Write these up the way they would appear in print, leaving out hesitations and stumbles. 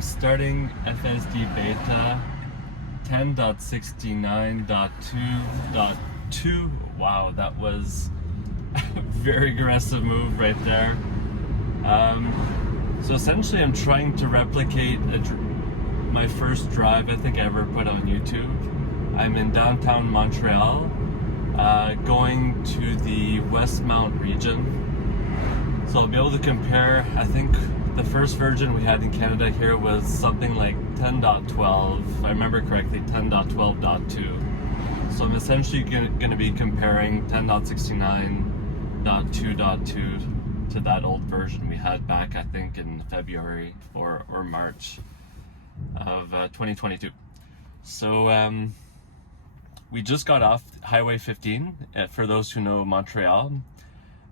I'm starting FSD Beta 10.69.2.2. Wow, that was a very aggressive move right there. So essentially I'm trying to replicate my first drive I think I ever put on YouTube. I'm in downtown Montreal, going to the Westmount region. So I'll be able to compare, I think the first version we had in Canada here was something like 10.12, if I remember correctly, 10.12.2. So I'm essentially going to be comparing 10.69.2.2 to that old version we had back, I think, in February or March of 2022. So we just got off Highway 15, for those who know Montreal.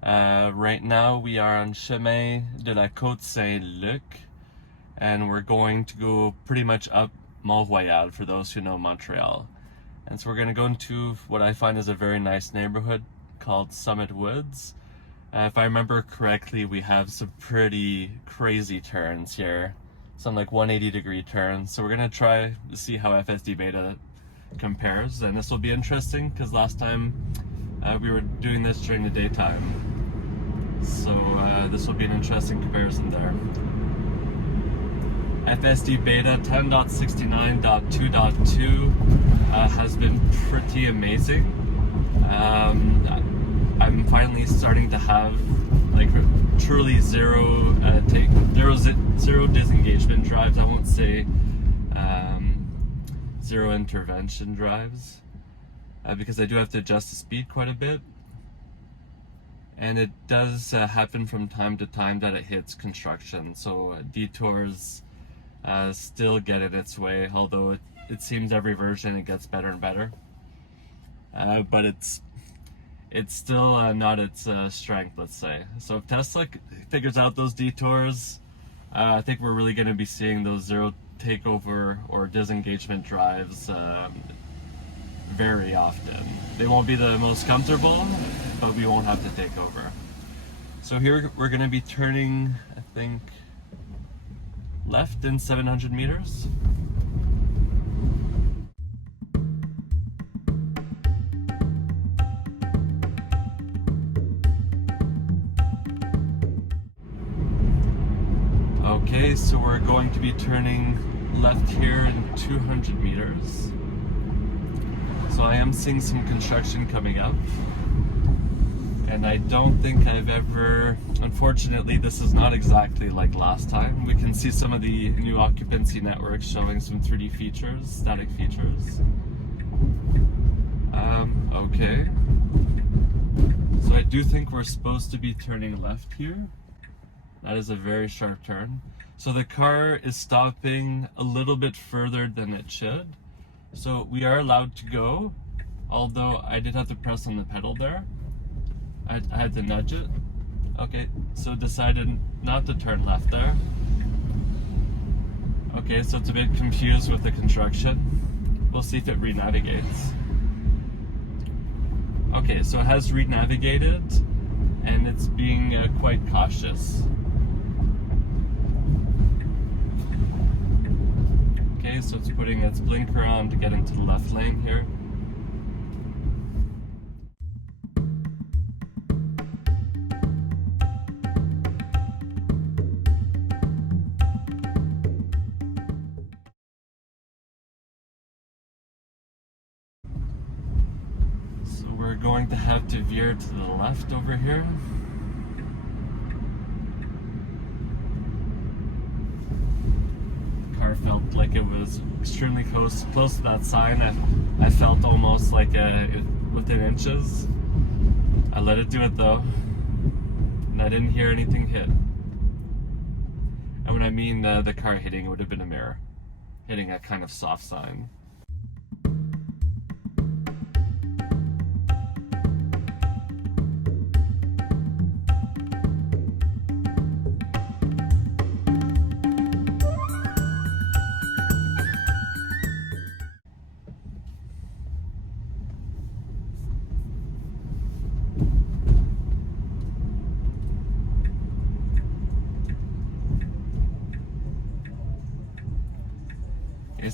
Right now we are on Chemin de la Côte-Saint-Luc, and we're going to go pretty much up Mont-Royal for those who know Montreal. And so we're going to go into what I find is a very nice neighborhood called Summit Woods. If I remember correctly, we have some pretty crazy turns here, some like 180-degree turns. So we're going to try to see how FSD Beta compares, and this will be interesting because last time we were doing this during the daytime. So this will be an interesting comparison there. FSD Beta 10.69.2.2 has been pretty amazing. I'm finally starting to have like truly zero disengagement drives. I won't say zero intervention drives, because I do have to adjust the speed quite a bit. And it does happen from time to time that it hits construction, so detours still get in its way, although it seems every version it gets better and better. But it's still not its strength, let's say. So if Tesla figures out those detours, I think we're really going to be seeing those zero takeover or disengagement drives very often. They won't be the most comfortable, but we won't have to take over. So here we're going to be turning, I think, left in 700 meters. Okay, so we're going to be turning left here in 200 meters. So I am seeing some construction coming up, and I don't think I've ever, unfortunately this is not exactly like last time. We can see some of the new Occupancy Network showing some 3D features, static features. Okay, so I do think we're supposed to be turning left here. That is a very sharp turn. So the car is stopping a little bit further than it should. So we are allowed to go, although I did have to press on the pedal there. I had to nudge it. Okay, so decided not to turn left there. Okay, so it's a bit confused with the construction. We'll see if it re-navigates. Okay, so it has re-navigated, and it's being quite cautious. Okay, so it's putting its blinker on to get into the left lane here. So we're going to have to veer to the left over here. Felt like it was extremely close to that sign. I felt almost like within inches. I let it do it though, and I didn't hear anything hit. And when I mean the car hitting, it would have been a mirror hitting a kind of soft sign.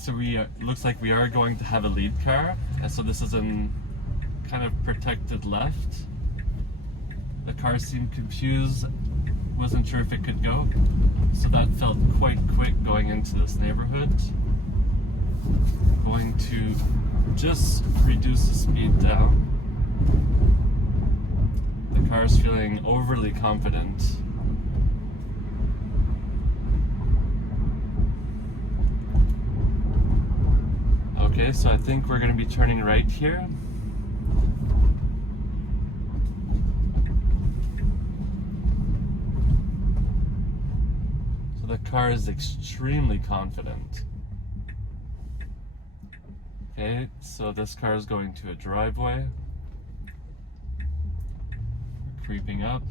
so looks like we are going to have a lead car. And so this is in kind of protected left. The car seemed confused, wasn't sure if it could go. So that felt quite quick going into this neighborhood. Going to just reduce the speed down. The car's feeling overly confident. Okay, so I think we're going to be turning right here. So the car is extremely confident. Okay, so this car is going to a driveway. We're creeping up.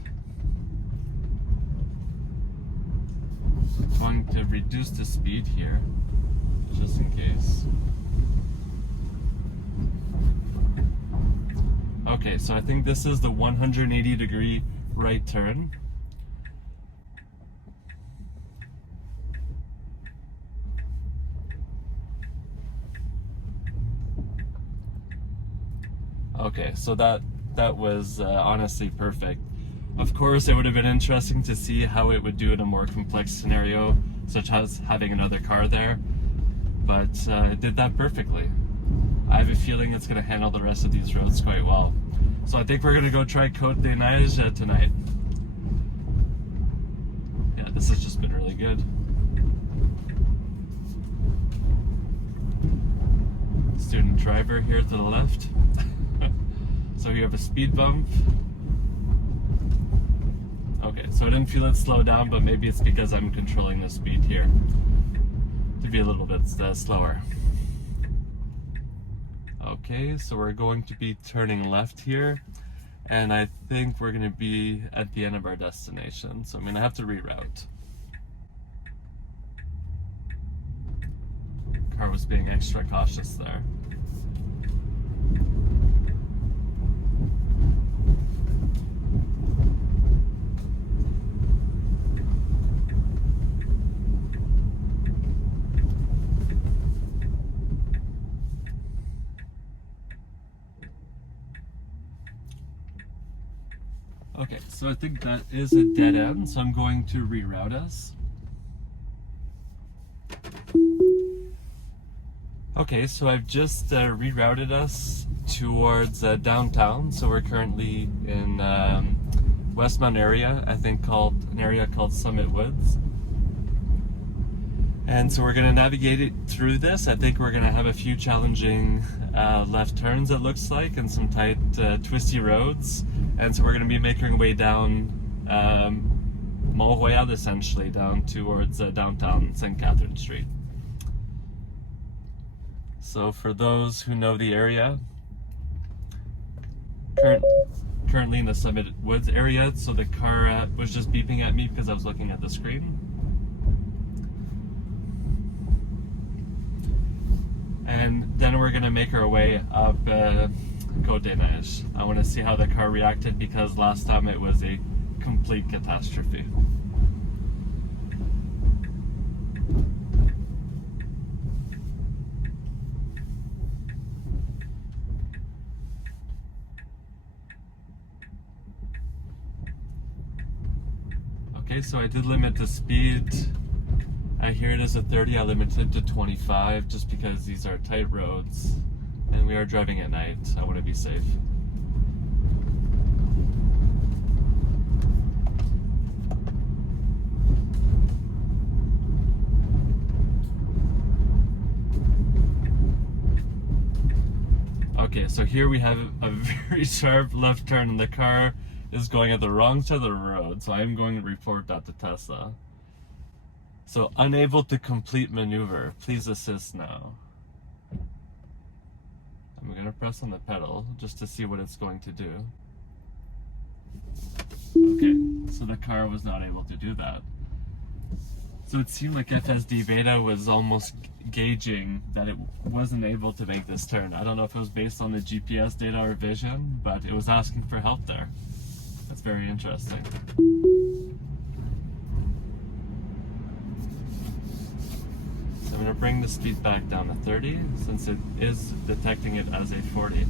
I'm going to reduce the speed here, just in case. Okay, so I think this is the 180-degree right turn. Okay, so that was honestly perfect. Of course, it would have been interesting to see how it would do in a more complex scenario, such as having another car there, but it did that perfectly. I have a feeling it's going to handle the rest of these roads quite well. So I think we're going to go try Cote-des-Neiges tonight. Yeah, this has just been really good. Student driver here to the left. So you have a speed bump. Okay, so I didn't feel it slow down, but maybe it's because I'm controlling the speed here to be a little bit slower. Okay, so we're going to be turning left here, and I think we're going to be at the end of our destination, so I'm going to have to reroute. Car was being extra cautious there. Okay, so I think that is a dead end, so I'm going to reroute us. Okay, so I've just rerouted us towards downtown, so we're currently in Westmount area, I think an area called Summit Woods. And so we're going to navigate it through this. I think we're going to have a few challenging left turns, it looks like, and some tight twisty roads. And so we're going to be making our way down Mont-Royal, essentially, down towards downtown St. Catherine Street. So for those who know the area, currently in the Summit Woods area, so the car was just beeping at me because I was looking at the screen. And then we're going to make our way up Cote-des-Neiges. I want to see how the car reacted because last time it was a complete catastrophe. Okay, so I did limit the speed. I hear it is a 30, I limited to 25 just because these are tight roads and we are driving at night. I want to be safe. Okay, so here we have a very sharp left turn and the car is going at the wrong side of the road, so I'm going to report that to Tesla. So, unable to complete maneuver. Please assist now. I'm going to press on the pedal just to see what it's going to do. Okay, so the car was not able to do that. So it seemed like FSD Beta was almost gauging that it wasn't able to make this turn. I don't know if it was based on the GPS data or vision, but it was asking for help there. That's very interesting. going to bring the speed back down to 30 since it is detecting it as a 40.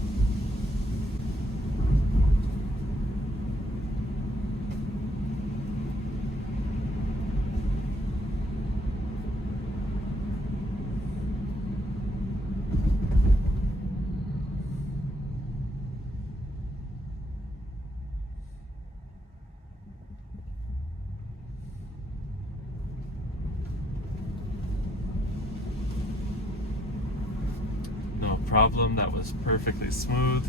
Problem, that was perfectly smooth.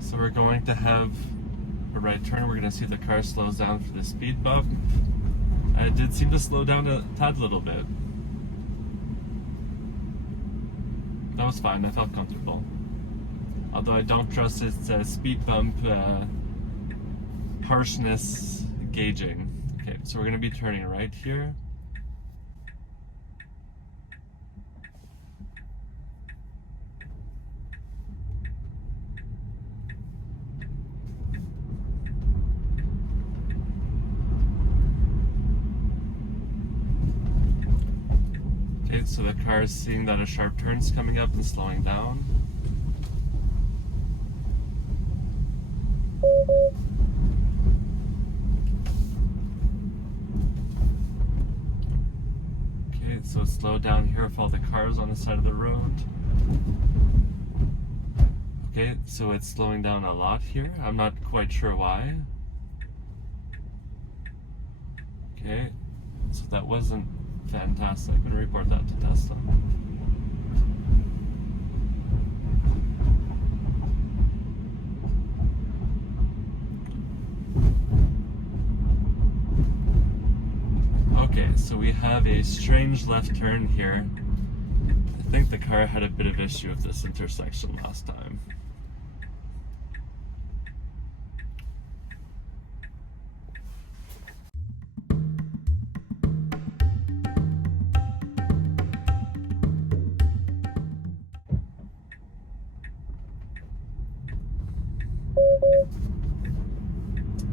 So we're going to have a right turn. We're going to see the car slows down for the speed bump. It did seem to slow down a tad little bit. That was fine, I felt comfortable. Although I don't trust its speed bump harshness gauging. Okay, so we're going to be turning right here. Okay, so the car is seeing that a sharp turn's coming up and slowing down. Okay, so it's slowed down here with all the cars on the side of the road. Okay, so it's slowing down a lot here. I'm not quite sure why. Okay, so that wasn't fantastic. I'm going to report that to Tesla. Okay, so we have a strange left turn here. I think the car had a bit of issue with this intersection last time.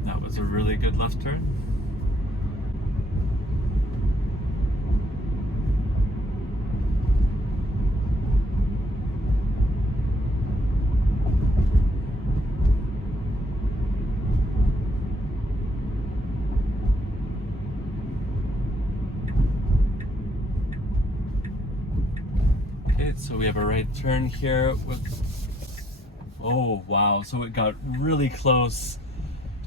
That was a really good left turn. Okay, so we have a right turn here with, oh wow, so it got really close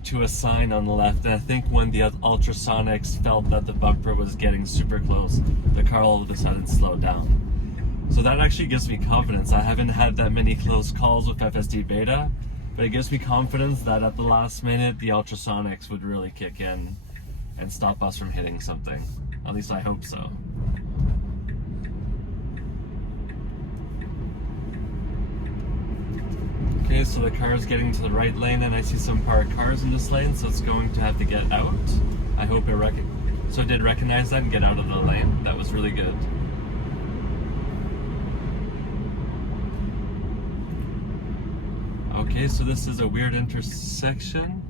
to a sign on the left, and I think when the ultrasonics felt that the bumper was getting super close, the car all of a sudden slowed down. So that actually gives me confidence. I haven't had that many close calls with FSD Beta, but it gives me confidence that at the last minute the ultrasonics would really kick in and stop us from hitting something. At least I hope so. Okay, so the car is getting to the right lane, and I see some parked cars in this lane, so it's going to have to get out. I hope so it did recognize that and get out of the lane. That was really good. Okay, so this is a weird intersection.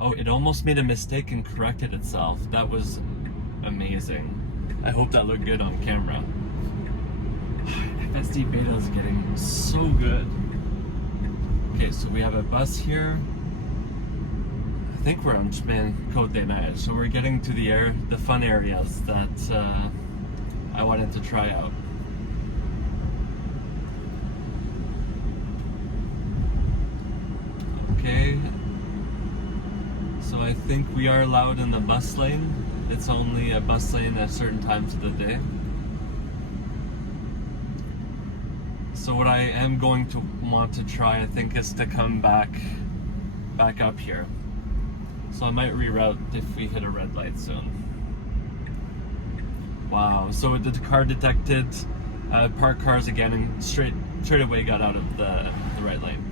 Oh, it almost made a mistake and corrected itself. That was amazing. I hope that looked good on camera. FSD Beta is getting so good. Okay, so we have a bus here. I think we're on Cote-des-Neiges, so we're getting to the fun areas that I wanted to try out. Okay, so I think we are allowed in the bus lane. It's only a bus lane at certain times of the day. So what I am going to want to try, I think, is to come back up here. So I might reroute if we hit a red light soon. Wow, so the car detected parked cars again and straight away got out of the right lane.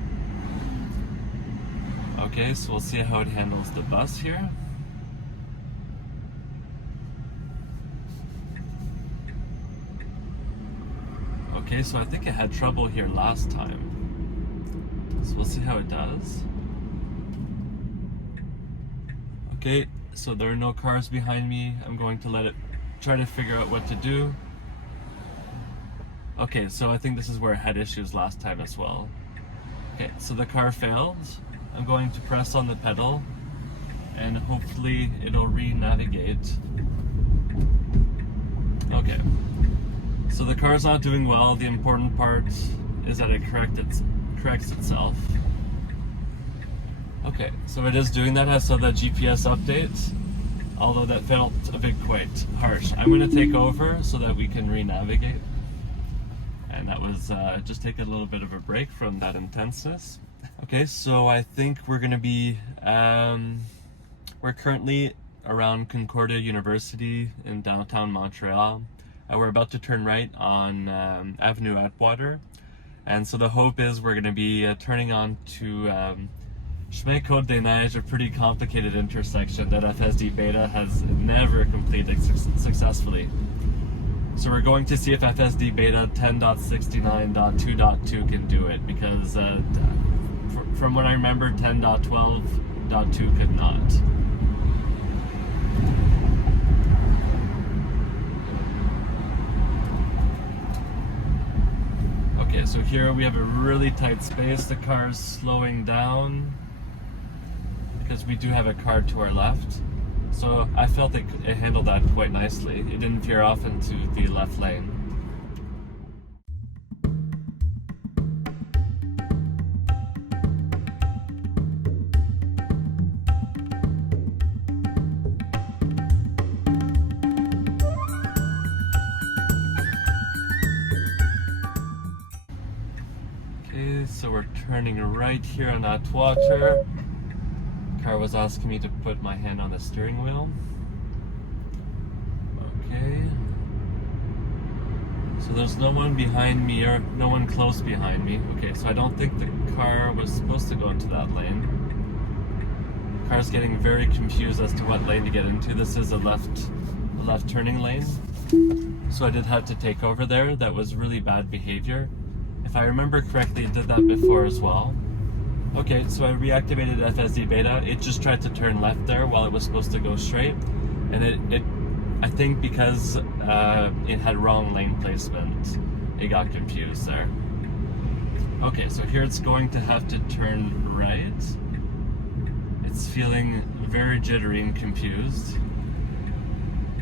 Okay, so we'll see how it handles the bus here. Okay, so I think it had trouble here last time. So we'll see how it does. Okay, so there are no cars behind me. I'm going to let it try to figure out what to do. Okay, so I think this is where it had issues last time as well. Okay, so the car failed. I'm going to press on the pedal and hopefully it'll re-navigate. Okay, so the car's not doing well. The important part is that it corrects itself. Okay, so it is doing that. I saw that GPS update, although that felt a bit quite harsh. I'm going to take over so that we can re-navigate. And that was just take a little bit of a break from that intenseness. Okay, so I think we're going to be, we're currently around Concordia University in downtown Montreal. We're about to turn right on Avenue Atwater. And so the hope is we're going to be turning on to Chemin Cote-des-Neiges, a pretty complicated intersection that FSD Beta has never completed successfully. So we're going to see if FSD Beta 10.69.2.2 can do it, because from what I remember, 10.12.2 could not. Okay, so here we have a really tight space. The car's slowing down because we do have a car to our left. So I felt it handled that quite nicely. It didn't veer off into the left lane. Okay, so we're turning right here on Atwater. Car was asking me to put my hand on the steering wheel. Okay. So there's no one behind me, or no one close behind me. Okay, so I don't think the car was supposed to go into that lane. The car's getting very confused as to what lane to get into. This is a left turning lane. So I did have to take over there. That was really bad behavior. If I remember correctly, it did that before as well. Okay, so I reactivated FSD Beta. It just tried to turn left there while it was supposed to go straight. And it I think because it had wrong lane placement, it got confused there. Okay, so here it's going to have to turn right. It's feeling very jittery and confused.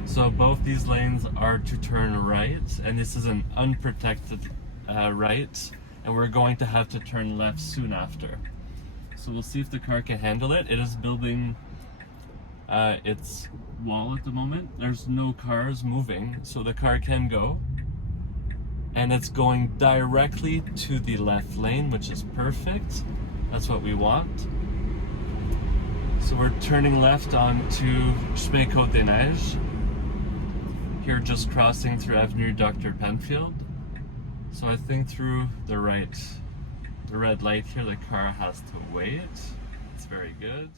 So both these lanes are to turn right, and this is an unprotected right, and we're going to have to turn left soon after. So we'll see if the car can handle it. It is building its wall at the moment. There's no cars moving, so the car can go. And it's going directly to the left lane, which is perfect. That's what we want. So we're turning left onto Chemin Cote-des-Neiges. Here just crossing through Avenue Dr. Penfield. So I think through the red light here, the car has to wait. It's very good.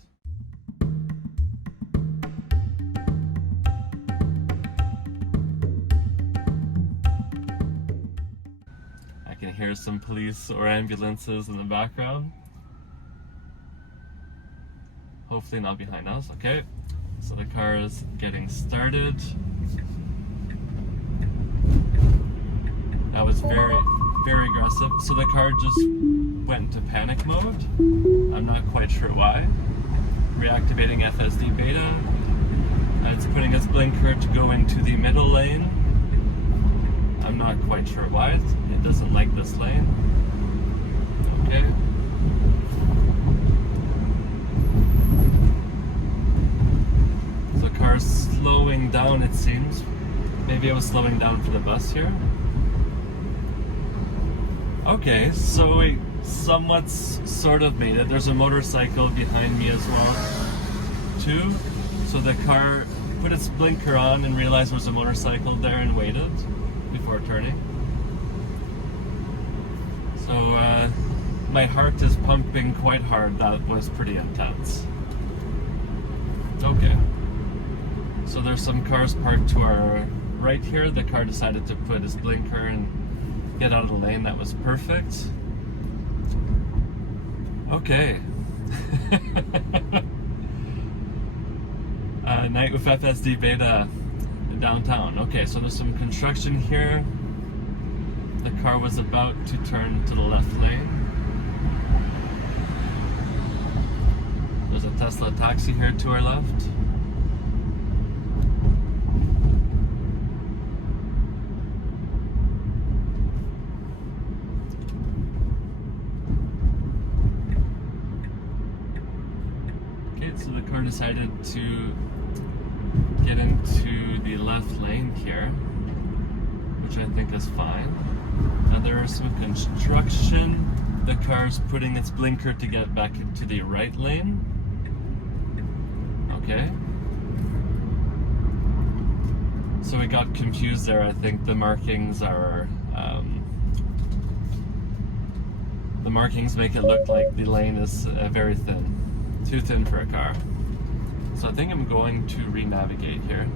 I can hear some police or ambulances in the background. Hopefully not behind us. Okay, so the car is getting started. That was very aggressive. So the car just went into panic mode. I'm not quite sure why. Reactivating FSD Beta. It's putting its blinker to go into the middle lane. I'm not quite sure why. It doesn't like this lane. Okay. So the car's slowing down, it seems. Maybe it was slowing down for the bus here. Okay, so we somewhat sort of made it. There's a motorcycle behind me as well, too. So the car put its blinker on and realized there was a motorcycle there and waited before turning. So my heart is pumping quite hard. That was pretty intense. Okay. So there's some cars parked to our right here. The car decided to put its blinker and get out of the lane. That was perfect. Okay. Night with FSD Beta in downtown. Okay, so there's some construction here. The car was about to turn to the left lane. There's a Tesla taxi here to our left. Okay, so the car decided to get into the left lane here, which I think is fine. Now there is some construction. The car's putting its blinker to get back into the right lane. Okay. So we got confused there. I think the markings are the markings make it look like the lane is very thin, too thin for a car. So I think I'm going to re-navigate here.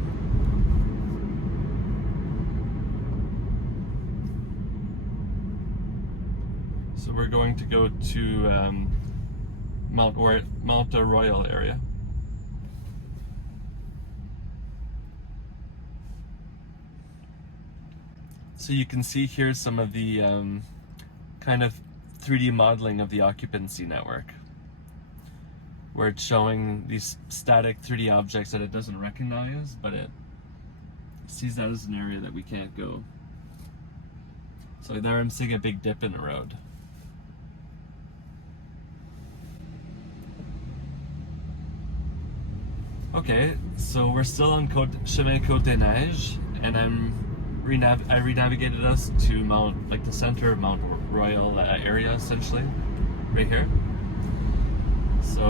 So we're going to go to Mont-Royal area. So you can see here some of the kind of 3D modeling of the occupancy network, where it's showing these static 3D objects that it doesn't recognize, but it sees that as an area that we can't go. So there I'm seeing a big dip in the road. Okay, so we're still on Chemin Cote-des-Neiges, and I re-navigated us to the center of Mont-Royal area, essentially, right here. So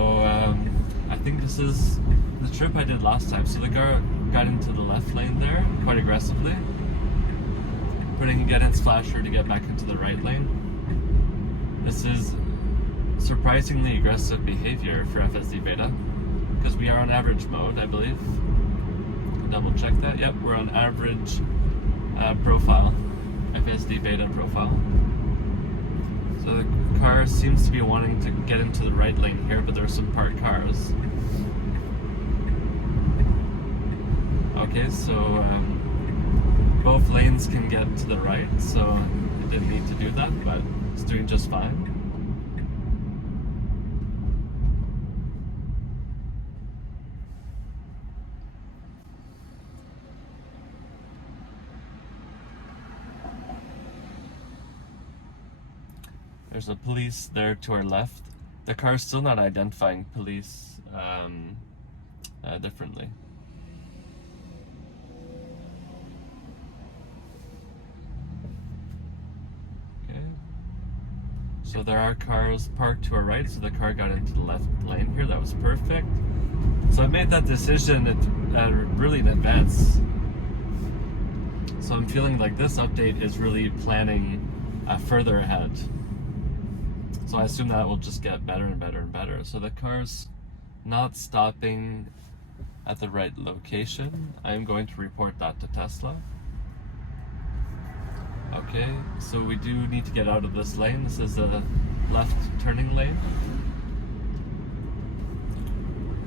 I think this is the trip I did last time. So the car got into the left lane there quite aggressively, putting its flasher to get back into the right lane. This is surprisingly aggressive behavior for FSD Beta, because we are on average mode, I believe. Double check that. Yep, we're on average profile, FSD Beta profile. So the car seems to be wanting to get into the right lane here, but there are some parked cars. Okay, so both lanes can get to the right, so it didn't need to do that, but it's doing just fine. There's a police there to our left. The car's still not identifying police differently. Okay. So there are cars parked to our right, so the car got into the left lane here. That was perfect. So I made that decision really in advance. So I'm feeling like this update is really planning further ahead. So I assume that will just get better and better and better. So the car's not stopping at the right location. I'm going to report that to Tesla. Okay, so we do need to get out of this lane. This is a left turning lane.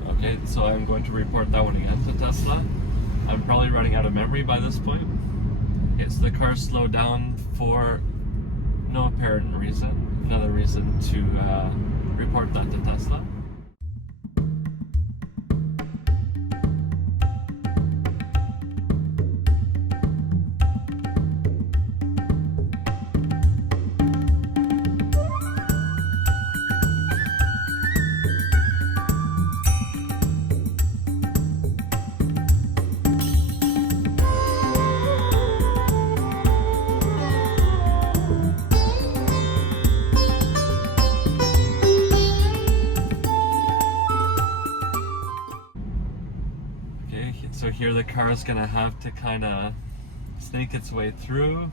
Okay, so I'm going to report that one again to Tesla. I'm probably running out of memory by this point. Okay, so the car slowed down for no apparent reason. Another reason to report that to Tesla. So here the car is gonna have to kind of sneak its way through,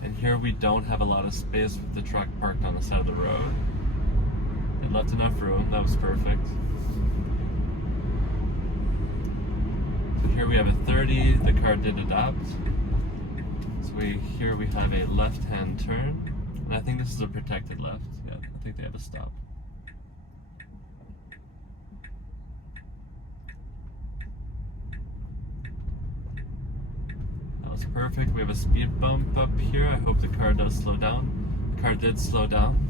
and here we don't have a lot of space with the truck parked on the side of the road. It left enough room, that was perfect. So here we have a 30, the car did adapt. So here we have a left-hand turn, and I think this is a protected left. Yeah, I think they have a stop. was perfect. We have a speed bump up here. I hope the car does slow down. The car did slow down.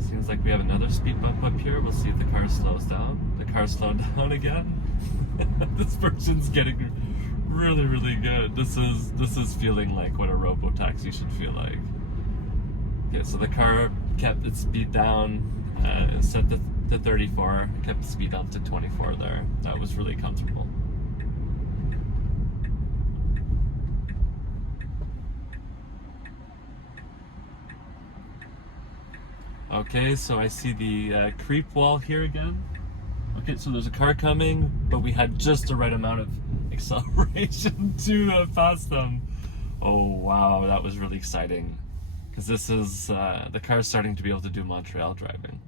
Seems like we have another speed bump up here. We'll see if the car slows down. The car slowed down again. This version's getting really, really good. This is feeling like what a robo-taxi should feel like. Okay, so the car kept its speed down, set to 34, kept the speed up to 24 there. That was really comfortable. Okay, so I see the creep wall here again. Okay, so there's a car coming, but we had just the right amount of acceleration to pass them. Oh wow, that was really exciting. Because this is, the car's starting to be able to do Montreal driving.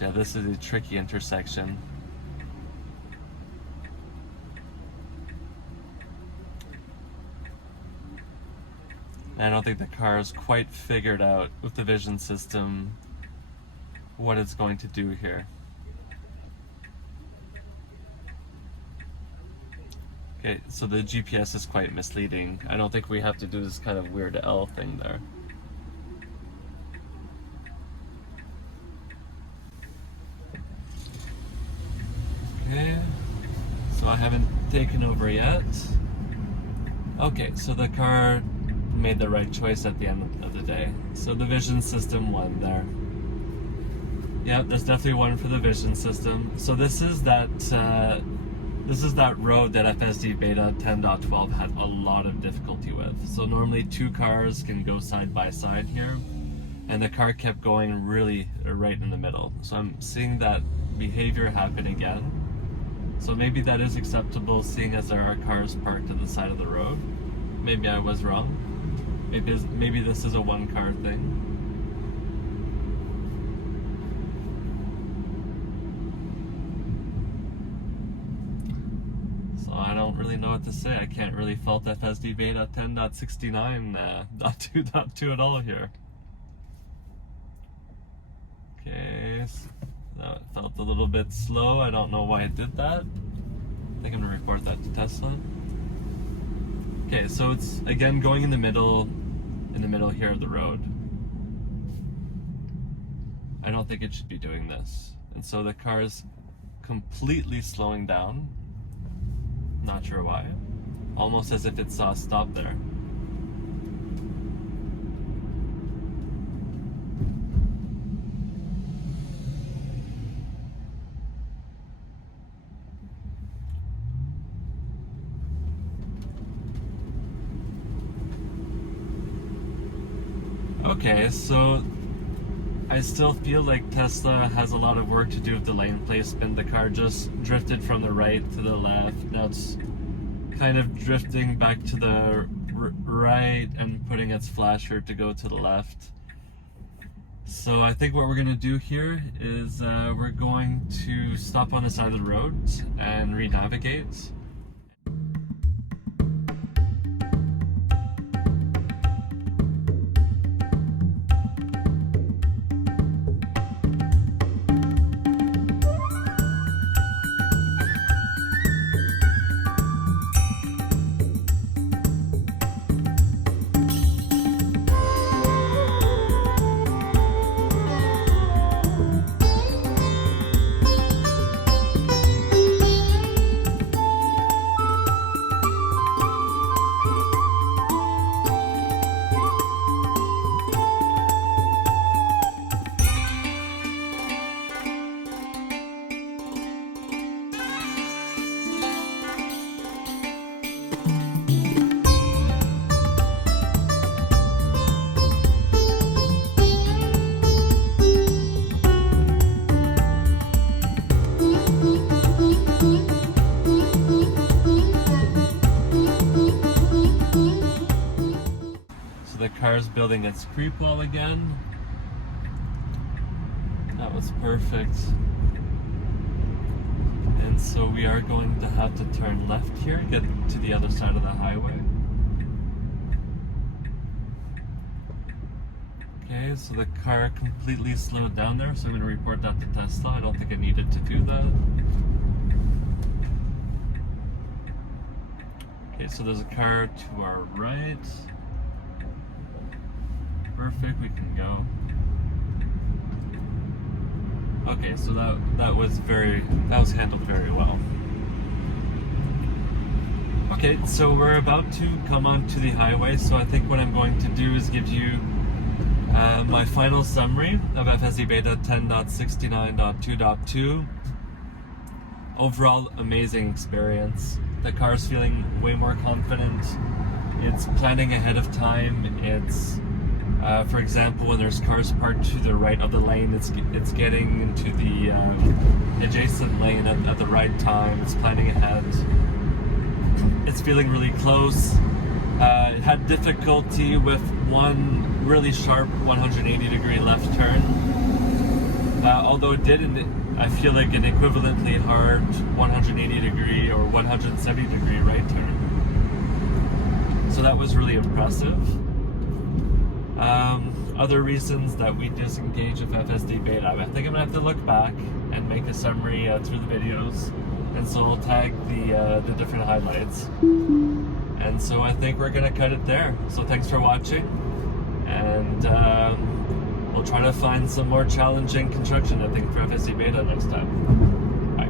Yeah, this is a tricky intersection. I don't think the car is quite figured out with the vision system what it's going to do here. Okay, so the GPS is quite misleading. I don't think we have to do this kind of weird L thing there. Okay, so I haven't taken over yet. Okay, so the car made the right choice at the end of the day. So the vision system won there. Yeah, there's definitely one for the vision system. So this is that road that FSD Beta 10.12 had a lot of difficulty with. So normally two cars can go side by side here, and the car kept going really right in the middle. So I'm seeing that behavior happen again. So maybe that is acceptable, seeing as there are cars parked to the side of the road. Maybe I was wrong. Maybe this is a one-car thing. So I don't really know what to say. I can't really fault FSD Beta 10.69.2.2 at all here. Okay. That felt a little bit slow. I don't know why it did that. I think I'm gonna report that to Tesla. Okay, so it's again going in the middle here of the road. I don't think it should be doing this. And so the car is completely slowing down. Not sure why. Almost as if it saw a stop there. Okay, so I still feel like Tesla has a lot of work to do with the lane placement. The car just drifted from the right to the left. Now it's kind of drifting back to the right and putting its flasher to go to the left. So I think what we're going to do here is we're going to stop on the side of the road and re-navigate. building its creep wall again. That was perfect. And so we are going to have to turn left here, get to the other side of the highway. Okay, so the car completely slowed down there, so I'm going to report that to Tesla. I don't think I needed to do that. Okay, so there's a car to our right. Perfect, we can go. Okay, so that was handled very well. Okay, so we're about to come onto the highway, so I think what I'm going to do is give you my final summary of FSD Beta 10.69.2.2. Overall, amazing experience. The car's feeling way more confident. It's planning ahead of time. It's for example, when there's cars parked to the right of the lane, it's getting into the adjacent lane at the right time. It's planning ahead. It's feeling really close. It had difficulty with one really sharp 180-degree left turn. Although it did, I feel like an equivalently hard 180-degree or 170-degree right turn. So that was really impressive. Other reasons that we disengage with FSD Beta. I think I'm gonna have to look back and make a summary through the videos, and so I'll tag the different highlights. And so I think we're gonna cut it there. So thanks for watching, and we'll try to find some more challenging construction, I think, for FSD Beta next time. Bye.